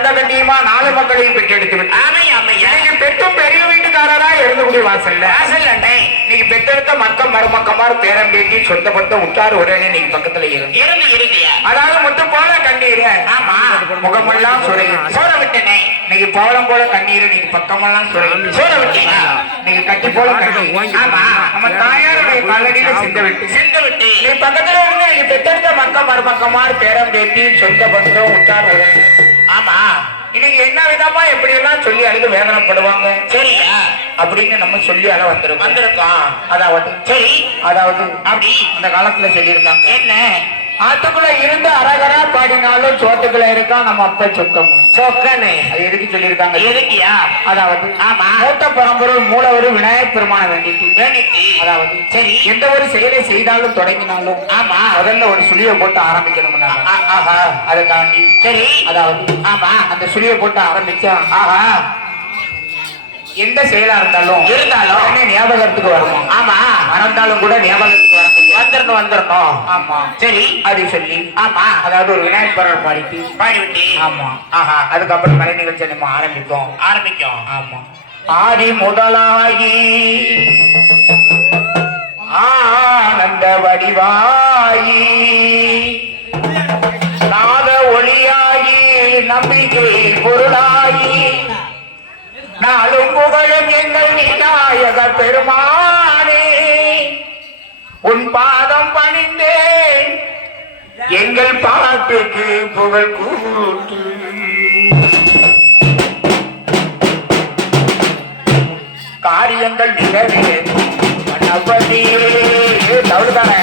சொந்த கண்டியுமா நாலு மக்களையும் பெற்றெடுத்து இன்னைக்கு பெற்றும் பெரிய வீட்டுக்காரரா இருந்தக்கூடிய வாசல்ல. வாசல் இன்னைக்கு பெற்றெடுத்த மக்க மருமக்கமார் பேரம் பேட்டி சொந்த பந்த உற்றார் உடனே இன்னைக்கு பக்கத்துல இருந்து இருந்து இருந்தியா அதாவது முத்து போல கண்ணீர். ஆமா. முகமெல்லாம் சுரையும் சோற விட்டனே. இன்னைக்கு பவளம் போல கண்ணீர் இன்னைக்கு பக்கமெல்லாம் சுரையும் சோற விட்டீங்க இன்னைக்கு கட்டி போல கண்ணீர். ஆமா. நம்ம தாயாருடைய காலடியில சிந்த விட்டு சென்று விட்டு நீ பக்கத்துல இருந்து பெற்றெடுத்த மருமக்கமார் பேரம் பேட்டி சொந்த பந்தம் உற்றார் ஆமா. இன்னைக்கு என்ன விதமா எப்படி எல்லாம் சொல்லி அழுது வேதனைப்படுவாங்க? சரியா அப்படின்னு நம்ம சொல்லி அழ வந்திருக்கோம். வந்திருக்கோம். அதாவது சரி. அதாவது அப்படி. அந்த காலத்துல சொல்லியிருக்காங்க. என்ன? ஆத்துக்குள்ள இருந்து அரகரா பாடினாலும் சோத்துக்குள்ள இருக்கா? நம்ம அப்பா சொக்கம் சொக்கனு. அது எதுக்கு சொல்லியிருக்காங்க? இருக்கியா அதாவது ஆமா. மூத்த பரம்பொருள் மூலவர் விநாயகப் பெருமான வேண்டிட்டு. வேண்டிட்டு. அதாவது சரி. எந்த ஒரு செயலை செய்தாலும் தொடங்கினாலும் ஆமா. முதல்ல ஒரு சுழியை போட்டு ஆரம்பிக்கணும்னா ஆஹா அதுக்காண்டி சரி. அதாவது ஆமா. அந்த சுழியை போட்டு ஆரம்பிச்சா ஆஹா எந்த செயலா இருந்தாலும் இருந்தாலும். ஞாபகத்துக்கு வரணும். ஆமா. மறந்தாலும் கூட ஞாபகத்துக்கு வர முடியும் வந்துடணும் வந்துடணும் ஆமா. சரி அப்படி சொல்லி. ஆமா. அதாவது ஒரு விநாயகர் பரவல் பாடிட்டு பாடிவிட்டு ஆமா. ஆஹா. அதுக்கப்புறம் கலை நிகழ்ச்சி நம்ம ஆரம்பிப்போம் ஆரம்பிக்கும். ஆமா. ஆதி முதலாகி ஆனந்த வடிவாகி நாத ஒளியாகி நம்பிக்கை பொருளாகி நாளும் புகழும் எங்கள் விநாயக பெருமானே. உன் பாதம் பணிந்தேன். எங்கள் பாட்டுக்கு புகழ் கூட்டு. காரியங்கள் நிறைவேறும் கணபதியே தவறுதானே?